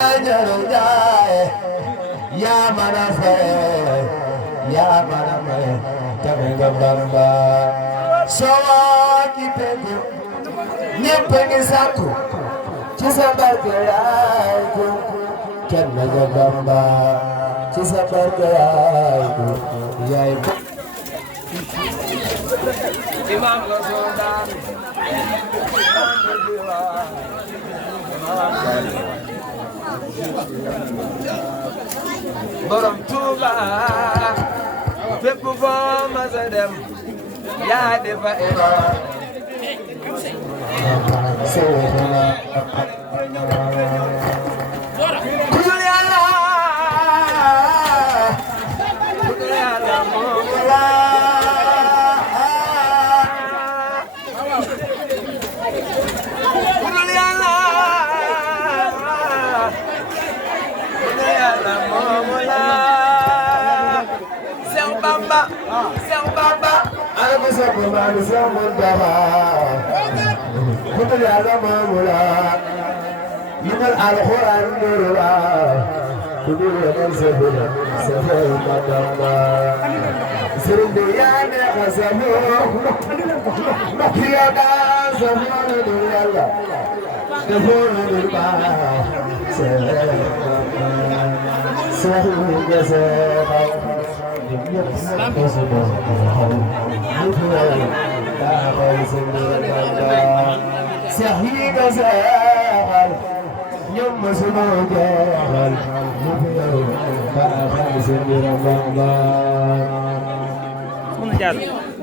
Ya manafe, ya maname, tamega bamba. Sawa kipego, nyepenge saku, chisa barke yaiku, tamega bamba, chisa barke yaiku, yaiku. Imam Rasulullah, borom Tuuba fépp foo mas a dem yaa di fa imam kudul Yàlla moomu la kudul Yàlla moomu la Seex Bamba ala ko sopp maa ngi Seex Muntaxa kudul Yàlla moomu la yinal alxuraan nuru la kudul Yàlla sabula safay Bamba sëriñ bi yaa neex a safoo ki ya daa safoo na dul Yàlla defoo na dul baax Mana jatuh?